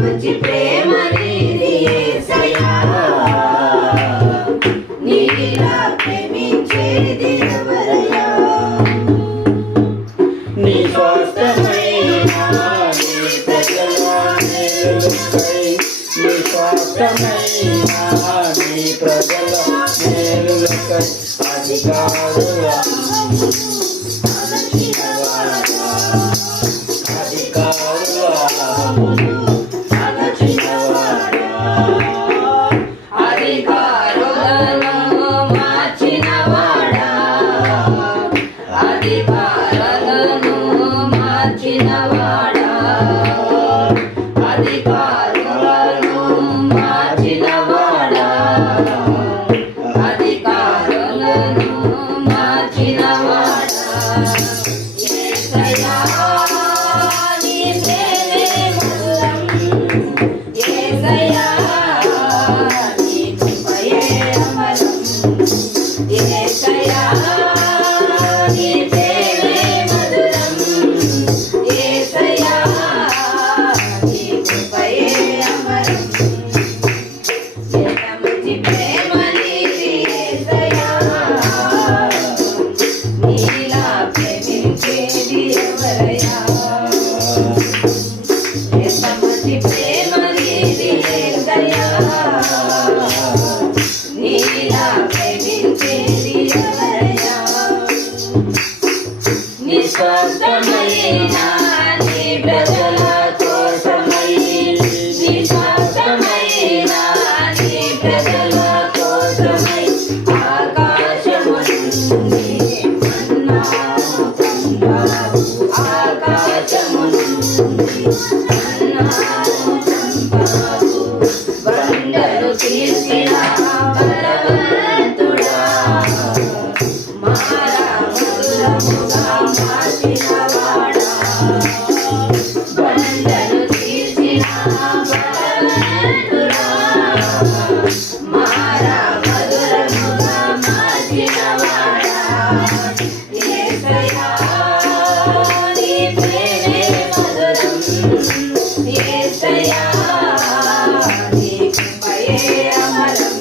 మంచి ప్రేమ నీది యేసయ్యా నీలా ప్రేమించేది ఎవరయ్యా నీ స్వాస్థ్యమైన నీ ప్రజల మేలుకై నీ స్వాస్థ్యమైన నీ ప్రజల మేలుకై అధికారుల నిస్వార్థమైన నీ ప్రజల కోసమై నిస్వార్థమైన నీ ప్రజల కోసమై ఆకాశము నుండి మన్నాను పంపావు ఆకాశము నుండి మన్నాను పంపావు బండలు తీర్చిన బలవంతుడా మారా మధురముగా మార్చినవాడా బండలు తీర్చిన బలవంతుడా మారా మధురముగా మార్చినవాడా యేసయ్యా నీ ప్రేమే మధురం యేసయ్యా నీ కృపయే అమరం